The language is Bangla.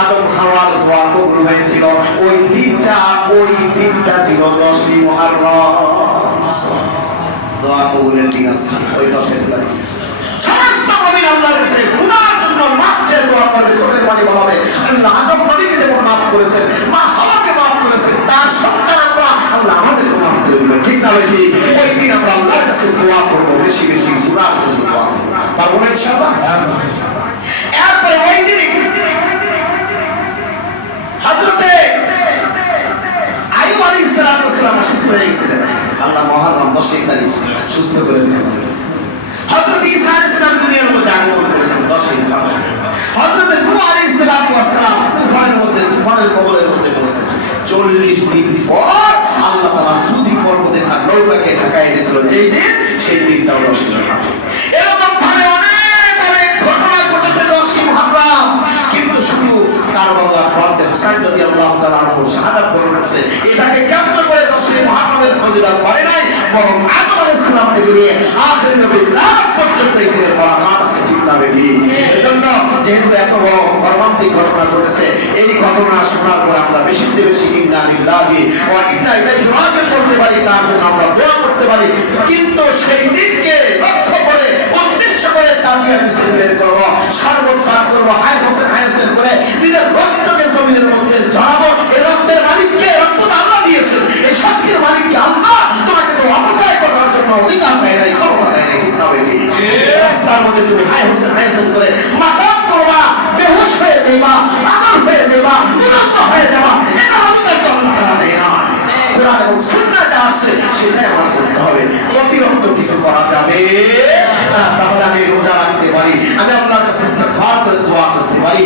আদম হাওয়ার দোয়া কবুল হয়েছিল। ওই দিনটা ওই দিনটা ছিল দশই মহারম দোয়া কবুলের দিন আছে, ওই দশের আমরা, আল্লাহ আমাদেরকে মাফ করে ওই দিন পারব না ইনশাআল্লাহ? সালাম অসুস্থ হয়ে গেছিলেন আল্লাহ মহারম 10 তারিখ সুস্থ করে দিয়েছেন। হযরত ঈসা আলাইহিস দুনিয়ার মধ্যে আগমন করেছেন 10 মুহররম হযরত নূহ আলাইহিস সালাম তুফানের মধ্যে, তুফানের কবলের মধ্যে পড়েছেন। 40 দিন পর আল্লাহ তাআলা সুদি পর্বতে তার নৌকাকে ঢাকায় দিয়েছিল যেই দিন সেই দিনটা 10 এরকম ভাবে অনেক অনেক ঘটনা ঘটেছে 10 মুহররম কিন্তু শুধু কারবালার প্রান্তে হুসাইন রাদিয়াল্লাহু তাআলা শাহাদাত বরণ করছে, এটাকে দশই ফজিলত করে নাই, বরং আদম আলাইহিস সালাম থেকে নিয়ে আখির নবী কিয়ামত পর্যন্ত এই দিনের বরাকাত আছে, ঠিক না বেটি? এজন্য যেহেতু এত বড় মর্মান্তিক ঘটনা ঘটেছে, এই ঘটনা শোনার পর আমরা বেশি থেকে বেশি ইন্না লিল্লাহি ওয়া ইন্না ইলাইহি রাজিউন করতে পারি, তার জন্য আমরা দোয়া করতে পারি। কিন্তু সেই দিনকে লক্ষ্য করে, উদ্দেশ্য করে তাজিয়া মিছিল বের করব শরবত পান করব, হায় হোসেন হায় হোসেন রাস্তার মধ্যে তুমি হায় হোসেন হায় হোসেন করে মাতাম করবা, বেহুশ হয়ে যাইবা, পাগল হয়ে যাইবা, বিরক্ত হয়ে যাবা এটা আমাদের কর্ম তারা দেয় না কোরআন এবং সুন্নাহ যা আছে, সেটাই আমার করতে হবে। অতিরিক্ত কিছু করা যাবে না, তাহলে আমি রোজা রাখতে পারি, আমি আল্লাহর কাছে ইস্তেগফার করে দোয়া করতে পারি।